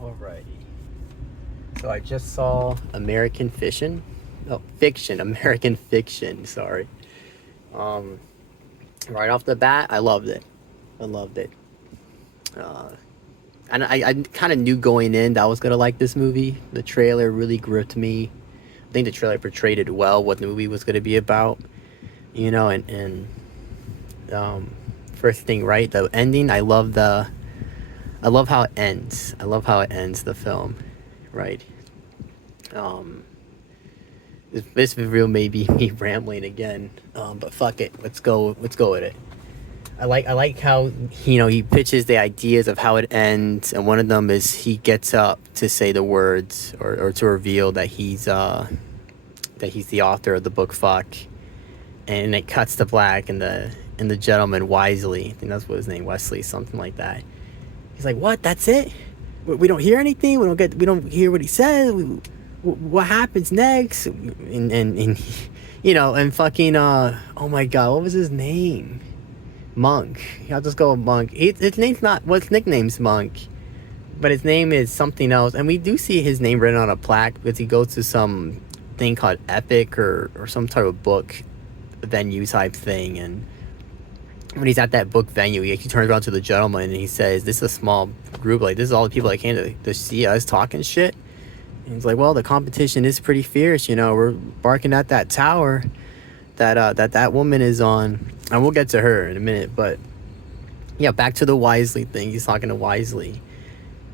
Alrighty. So I just saw American Fiction. Oh, Fiction. American Fiction. Sorry. Um, right off the bat, I loved it. I loved it. Uh, and I kind of knew going in that I was gonna like this movie. The trailer really gripped me. I think the trailer portrayed it well what the movie was gonna be about. You know, and first thing, right? The ending. I love how it ends. I love how it ends the film, right? Um, this video may be me rambling again, but fuck it. Let's go. Let's go with it. I like how he pitches the ideas of how it ends, and one of them is he gets up to say the words or to reveal that he's the author of the book. Fuck, and it cuts to black, and the gentleman wisely, I think that's what his name, Wesley, something like that. He's like, what? That's it? We don't hear anything. We don't hear what he says. What happens next? And and fucking oh my god, what was his name? Monk. I'll just go with Monk. His name's not, well, his nickname's Monk, but his name is something else. And we do see his name written on a plaque because he goes to some thing called Epic or some type of book venue type thing. And when he's at that book venue, he turns around to the gentleman and he says, this is a small group. Like, this is all the people that came to see us talking shit. And he's like, well, the competition is pretty fierce. We're barking at that tower that woman is on. And we'll get to her in a minute. But, yeah, back to the Wisely thing. He's talking to Wisely.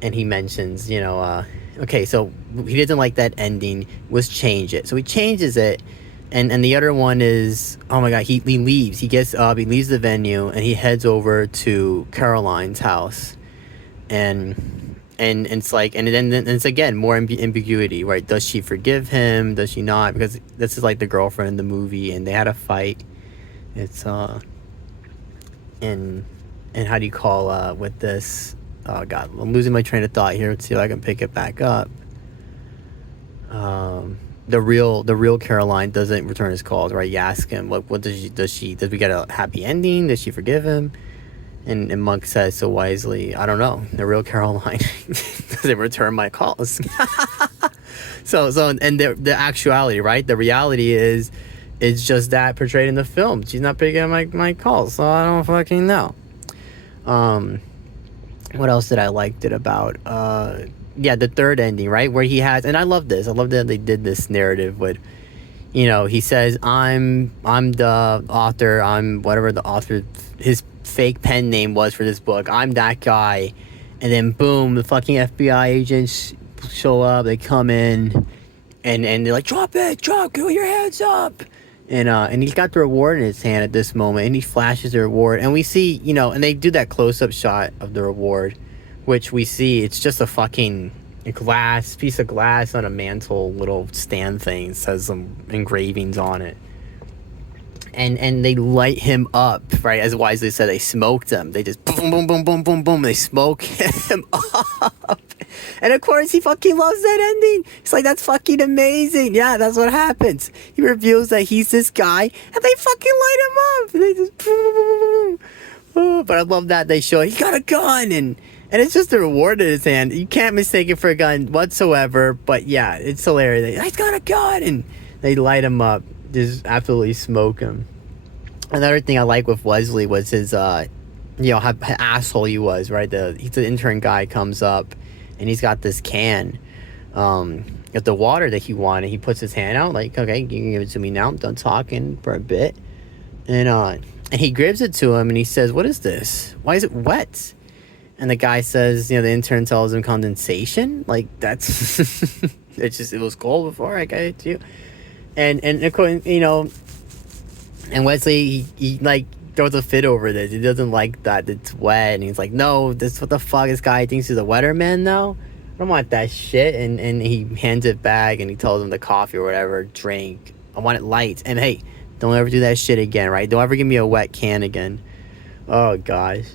And he mentions, okay, so he didn't like that ending. Let's change it. So he changes it. And the other one is, oh my god, he leaves. He gets up, he leaves the venue, and he heads over to Caroline's house. And it's like, and then it's again more ambiguity, right? Does she forgive him? Does she not? Because this is like the girlfriend in the movie, and they had a fight. It's and how do you call with this? Oh god, I'm losing my train of thought here. Let's see if I can pick it back up. The real Caroline doesn't return his calls, right? You ask him, what does we get a happy ending? Does she forgive him? And Monk says so wisely, I don't know. The real Caroline doesn't return my calls. so and the actuality, right? The reality is it's just that portrayed in the film. She's not picking up my calls, so I don't fucking know. What else did I like it about? Yeah, the third ending, right? Where he has, and I love this. I love that they did this narrative with, he says, I'm the author. I'm whatever the author, his fake pen name was for this book. I'm that guy. And then boom, the fucking FBI agents show up. They come in and they're like, drop, get your hands up. And he's got the reward in his hand at this moment, and he flashes the reward. And we see, and they do that close-up shot of the reward, which we see it's just a fucking piece of glass on a mantle little stand thing. It says some engravings on it. And they light him up, right? As Wisely said, they smoked him. They just boom, boom, boom, boom, boom, boom. They smoke him up. And of course, he fucking loves that ending. He's like, that's fucking amazing. Yeah, that's what happens. He reveals that he's this guy, and they fucking light him up. And they just boom, boom, boom, boom. But I love that they show he got a gun, and it's just a reward in his hand. You can't mistake it for a gun whatsoever. But yeah, it's hilarious. He's got a gun, and they light him up. Just absolutely smoke him. Another thing I like with Wesley was his, how asshole he was, right? He's the intern guy comes up, and he's got this can, of the water that he wanted. He puts his hand out, like, okay, you can give it to me now. I'm done talking for a bit, and he gives it to him, and he says, "What is this? Why is it wet?" And the guy says, the intern tells him condensation. Like, that's it was cold before I got it to you. And of course, and Wesley, he like throws a fit over this. He doesn't like that it's wet, and he's like, no, what the fuck, this guy thinks he's a weatherman now? I don't want that shit. And he hands it back, and he tells him the coffee or whatever, drink. I want it light. And hey, don't ever do that shit again, right? Don't ever give me a wet can again. Oh gosh.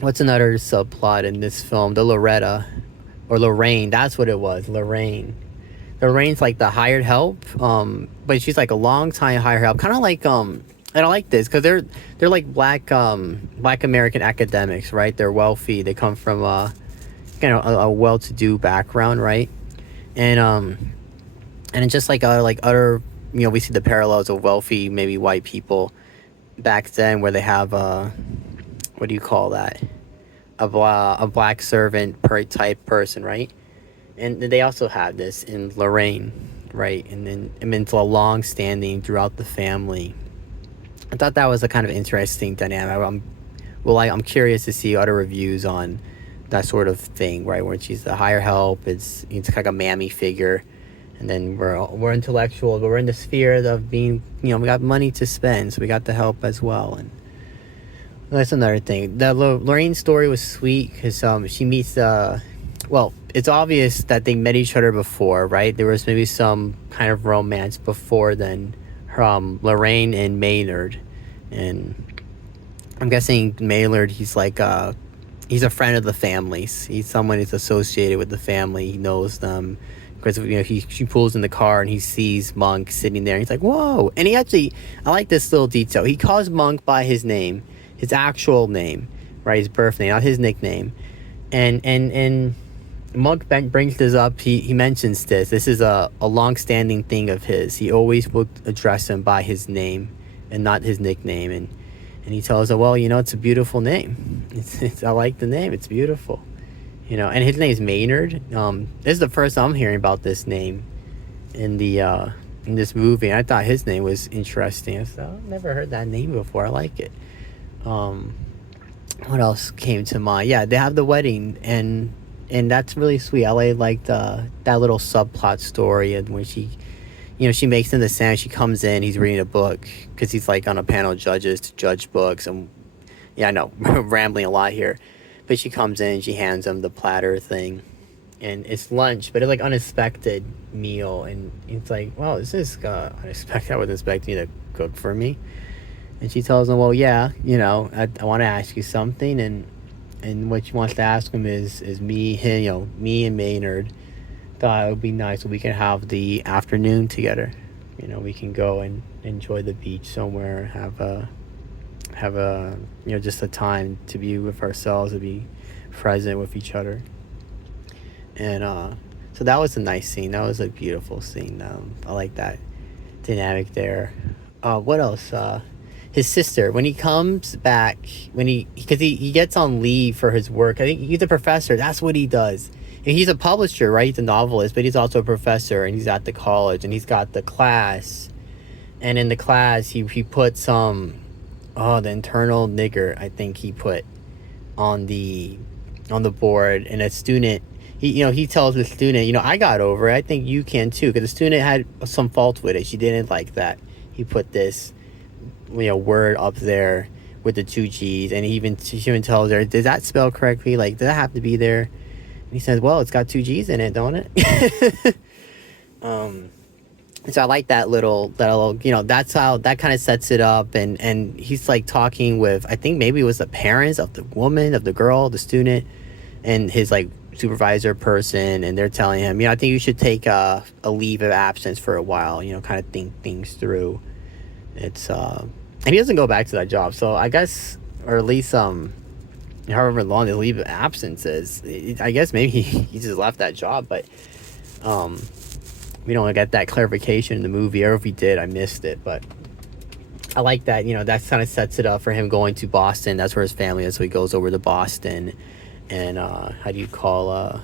What's another subplot in this film? The Loretta, or Lorraine, that's what it was, Lorraine. Lorraine's like the hired help, but she's like a long time hired help, kind of like and I like this because they're like black American academics, right? They're wealthy. They come from a well-to-do background, right? And and just like other, we see the parallels of wealthy, maybe white people back then, where they have what do you call that? A black servant per type person, right? And they also have this in Lorraine, right? And then I mean, it's a long standing throughout the family. I thought that was a kind of interesting dynamic. I'm curious to see other reviews on that sort of thing, right? Where she's the higher help, it's like a mammy figure, and then we're intellectual, but we're in the sphere of being, we got money to spend, so we got the help as well. And that's another thing. The Lorraine story was sweet because she meets well, it's obvious that they met each other before, right? There was maybe some kind of romance before then, Lorraine and Maynard. And I'm guessing Maynard, he's like he's a friend of the families. He's someone who's associated with the family. He knows them because she pulls in the car and he sees Monk sitting there and he's like, whoa. And I like this little detail. He calls Monk by his name, his actual name, right? His birth name, not his nickname. And Monk brings this up. He mentions this. This is a long-standing thing of his. He always would address him by his name and not his nickname. And he tells her, well, it's a beautiful name. I like the name. It's beautiful. And his name is Maynard. This is the first I'm hearing about this name in this movie. And I thought his name was interesting. I thought, I've never heard that name before. I like it. What else came to mind? Yeah, they have the wedding, and that's really sweet. I liked that little subplot story, and when she makes him the sandwich. She comes in, he's reading a book because he's like on a panel of judges to judge books. And yeah, I know, rambling a lot here, but she comes in, she hands him the platter thing, and it's lunch, but it's like unexpected meal, and it's like, well, this is unexpected. I wasn't expecting you to cook for me. And she tells him, well, yeah, I want to ask you something, and what she wants to ask him is me and Maynard thought it would be nice if we can have the afternoon together. We can go and enjoy the beach somewhere, have a just a time to be with ourselves, to be present with each other. And so that was a nice scene. That was a beautiful scene. I like that dynamic there. What else? His sister, when he comes back, because he gets on leave for his work. I think he's a professor. That's what he does. And he's a publisher, right? He's a novelist, but he's also a professor, and he's at the college, and he's got the class. And in the class, he put the internal nigger, I think he put on the board, and a student, he tells the student, I got over it. I think you can too, because the student had some fault with it. She didn't like that he put this word up there with the 2 G's, and she even tells her, does that spell correctly? Like, does that have to be there? And he says, well, it's got 2 G's in it, don't it? So I like that little, that's how that kind of sets it up. And he's like talking with, I think maybe it was the parents of the woman, of the girl, the student, and his like supervisor person, and they're telling him, I think you should take a leave of absence for a while, kind of think things through. It's and he doesn't go back to that job, so I guess, or at least however long the leave of absence is, I guess maybe he just left that job, but we don't get that clarification in the movie, or if we did, I missed it. But I like that, that kind of sets it up for him going to Boston. That's where his family is, so he goes over to Boston. And how do you call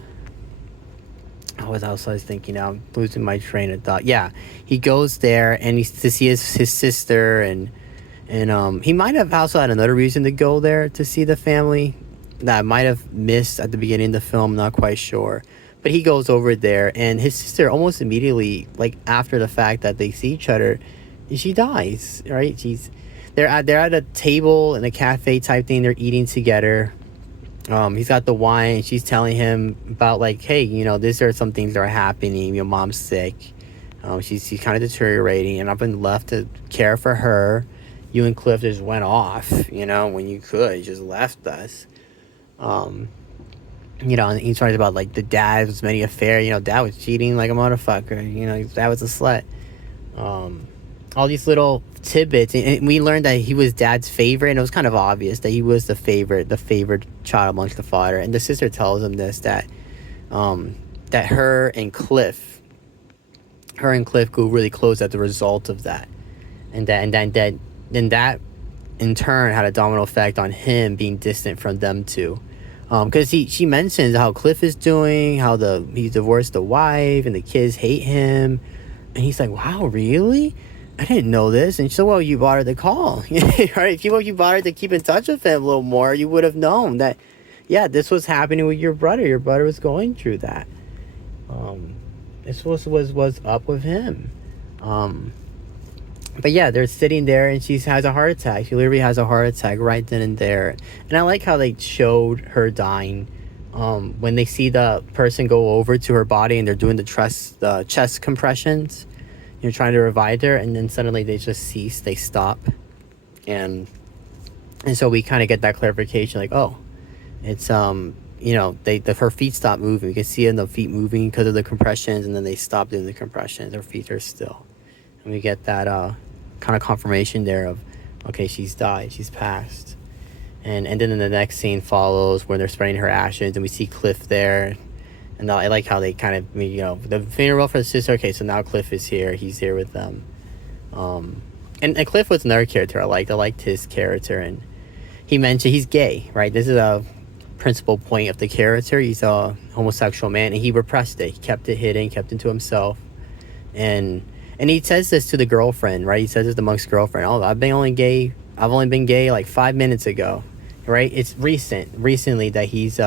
what else I was thinking now? I'm losing my train of thought. Yeah, he goes there and he's to see his sister, and he might have also had another reason to go there to see the family that I might have missed at the beginning of the film, not quite sure. But he goes over there, and his sister almost immediately, like after the fact that they see each other, she dies, right? They're at a table in a cafe type thing, they're eating together. He's got the wine, and she's telling him about, like, hey, these are some things that are happening. Your mom's sick. She's kind of deteriorating, and I've been left to care for her. You and Cliff just went off, when you could. You just left us. And he's talking about, like, the dad's many affair. Dad was cheating like a motherfucker. Dad was a slut. all these little tidbits, and we learned that he was dad's favorite, and it was kind of obvious that he was the favorite child amongst the father. And the sister tells him this, that that her and Cliff grew really close as a result of that, and that in turn had a domino effect on him being distant from them two. Because she mentions how Cliff is doing, how he's divorced the wife, and the kids hate him, and he's like, "Wow, really? I didn't know this." And she said, "Well, you bothered to call, right? If you bothered to keep in touch with him a little more, you would have known that, yeah, this was happening with your brother. Your brother was going through that. This was up with him." But yeah, they're sitting there, and she has a heart attack. She literally has a heart attack right then and there. And I like how they showed her dying. When they see the person go over to her body and they're doing the chest compressions, you're trying to revive her, and then suddenly they just cease. They stop, and so we kind of get that clarification, like, oh, it's her feet stop moving. We can see in the feet moving because of the compressions, and then they stop doing the compressions. Her feet are still. And we get that kind of confirmation there of, okay, she's died, she's passed. And then in the next scene follows when they're spreading her ashes, and we see Cliff there. And I like how they kind of, the funeral for the sister. Okay, so now Cliff is here. He's here with them. And Cliff was another character I liked. I liked his character. And he mentioned he's gay, right? This is a principal point of the character. He's a homosexual man, and he repressed it. He kept it hidden, kept it to himself. And he says this to the girlfriend, right? He says this amongst girlfriend. "Oh, I've only been gay like 5 minutes ago," right? It's recently that he's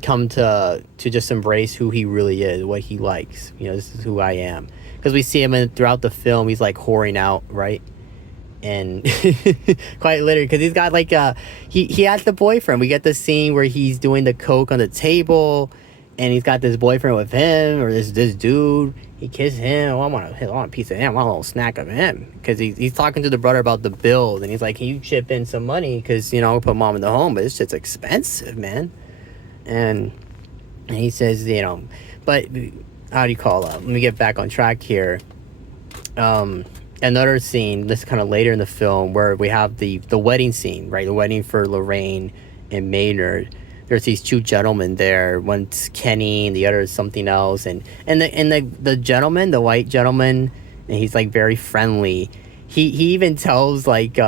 come to just embrace who he really is, what he likes. This is who I am. Because we see him throughout the film, he's like whoring out, right? And quite literally, because he's got like he has the boyfriend. We get the scene where he's doing the coke on the table, and he's got this boyfriend with him, or this dude. He kissed him. "Oh, I want a piece of him. I want a little snack of him." Because he's talking to the brother about the bills, and he's like, "Can you chip in some money? Because, I'll put mom in the home, but this shit's expensive, man." And he says, but how do you call it? Let me get back on track here. Another scene, this kind of later in the film, where we have the wedding scene, right? The wedding for Lorraine and Maynard. There's these two gentlemen there. One's Kenny, and the other is something else. And the gentleman, the white gentleman, and he's like very friendly. He even tells like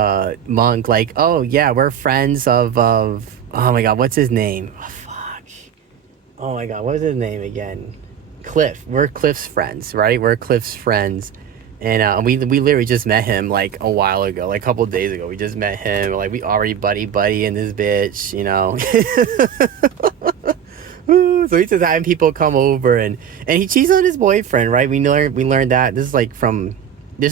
Monk, like, "Oh yeah, we're friends of oh my god, what's his name? Oh, fuck. Oh my god, what's his name again? Cliff. We're Cliff's friends, right? We're Cliff's friends." And we literally just met him like a while ago, like a couple of days ago. We just met him. Like, we already buddy in this bitch, So he's just having people come over, and he cheats on his boyfriend, right? We learned that. This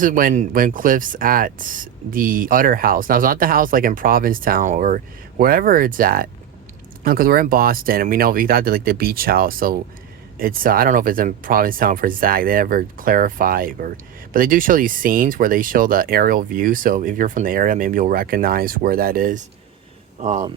is when Cliff's at the other house. Now, it's not the house like in Provincetown or wherever it's at, because we're in Boston, and we know we got the beach house. So it's I don't know if it's in Provincetown for Zach. They never clarify, but they do show these scenes where they show the aerial view. So if you're from the area, maybe you'll recognize where that is. But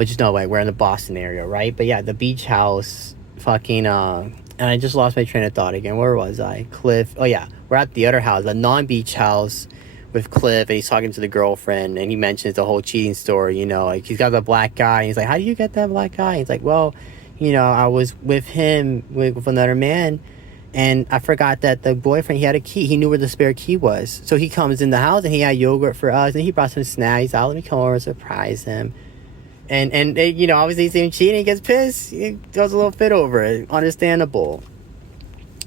just know, like, we're in the Boston area, right? But yeah, the beach house, fucking, and I just lost my train of thought again. Where was I? Cliff. Oh yeah, we're at the other house, the non-beach house with Cliff, and he's talking to the girlfriend, and he mentions the whole cheating story. Like, he's got the black guy, and he's like, "How do you get that black guy?" He's like, "Well, I was with him with another man, and I forgot that the boyfriend, he had a key. He knew where the spare key was. So he comes in the house, and he had yogurt for us, and he brought some snacks out. Let me come over and surprise him." And they, obviously he sees him cheating, he gets pissed. He goes a little fit over it. Understandable.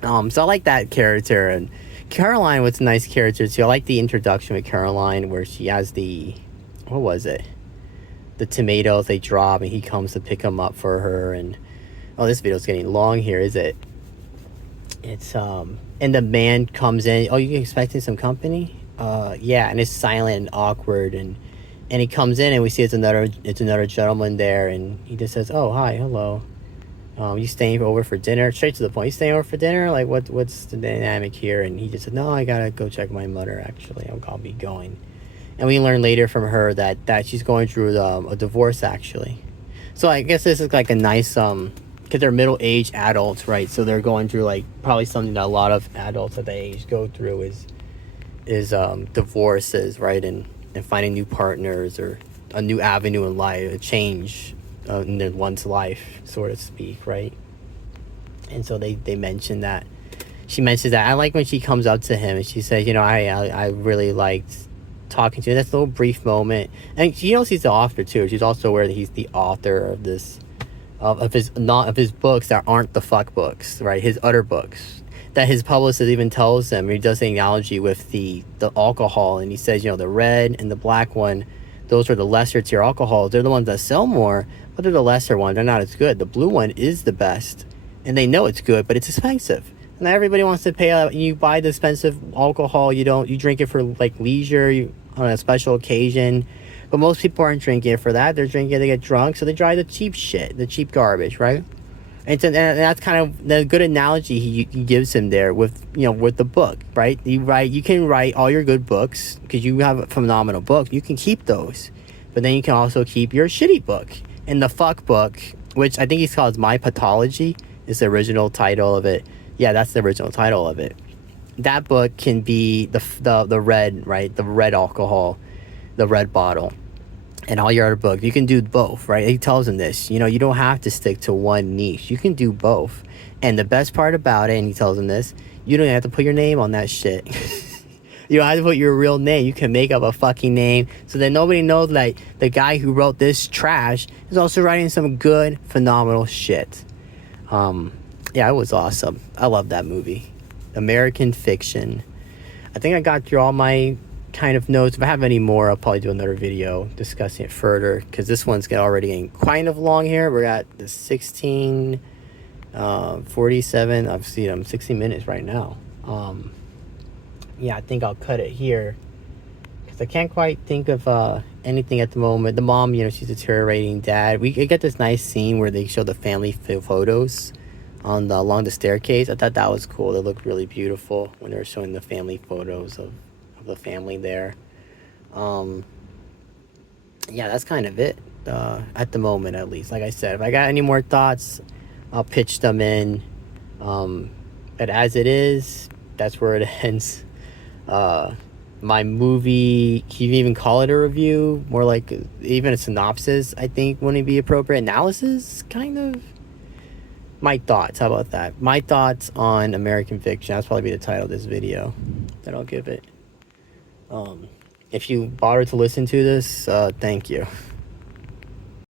So I like that character. And Caroline was a nice character too. I like the introduction with Caroline, where she has what was it? The tomatoes they drop, and he comes to pick them up for her. And this video's getting long here, is it? It's and the man comes in. "Oh, you expecting some company?" Yeah, and it's silent and awkward, and he comes in, and we see it's another gentleman there, and he just says, "Oh, hi, hello. You staying over for dinner?" Straight to the point. "You staying over for dinner? Like, what's the dynamic here?" And he just said, "No, I gotta go check my mother, actually. I'll be going." And we learn later from her that she's going through a divorce, actually. So I guess this is like a nice because they're middle-aged adults, right? So they're going through like probably something that a lot of adults at that age go through is divorces, right? And finding new partners or a new avenue in life, a change in one's life, so to speak, right? And so they mentioned that. She mentions that. I like when she comes up to him and she says, you know, I really liked talking to you. That's a little brief moment. And she knows he's the author too. She's also aware that he's the author of this, of his books that aren't the fuck books, right? His other books that his publicist even tells him. He does the analogy with the alcohol, and he says, you know, the red and the black one, those are the lesser tier alcohols. They're the ones that sell more, but they're the lesser ones. They're not as good. The blue one is the best, and they know it's good, but it's expensive. And everybody wants to pay. You buy the expensive alcohol. You drink it for like leisure, on a special occasion. But most people aren't drinking it for that. They're drinking it to get drunk, so they try the cheap shit, the cheap garbage, right? And that's kind of the good analogy he gives him there with, you know, with the book, right? You can write all your good books because you have a phenomenal book. You can keep those, but then you can also keep your shitty book. And the fuck book, which I think he's called My Pathology, is the original title of it. Yeah, that's the original title of it. That book can be the red, right? The red alcohol, the red bottle, and all your other books. You can do both, right? He tells him this. You know, you don't have to stick to one niche. You can do both. And the best part about it, and he tells him this, you don't have to put your name on that shit. You don't have to put your real name. You can make up a fucking name so that nobody knows that the guy who wrote this trash is also writing some good, phenomenal shit. Yeah, it was awesome. I love that movie. American Fiction. I think I got through all my kind of notes. If I have any more, I'll probably do another video discussing it further, because this one's already getting kind of long here. We're at the 47. I've seen them 60 minutes right now. Yeah, I think I'll cut it here because I can't quite think of anything at the moment. The mom, you know, she's deteriorating. Dad, we get this nice scene where they show the family photos along the staircase. I thought that was cool. They looked really beautiful when they were showing the family photos of the family there. Yeah, that's kind of it at the moment, at least. Like I said, if I got any more thoughts, I'll pitch them in. But as it is, that's where it ends. My movie, can you even call it a review? More like even a synopsis, I think, wouldn't be appropriate. Analysis, kind of. My thoughts, how about that? My thoughts on American Fiction. That's probably be the title of this video that I'll give it. If you bothered to listen to this, thank you.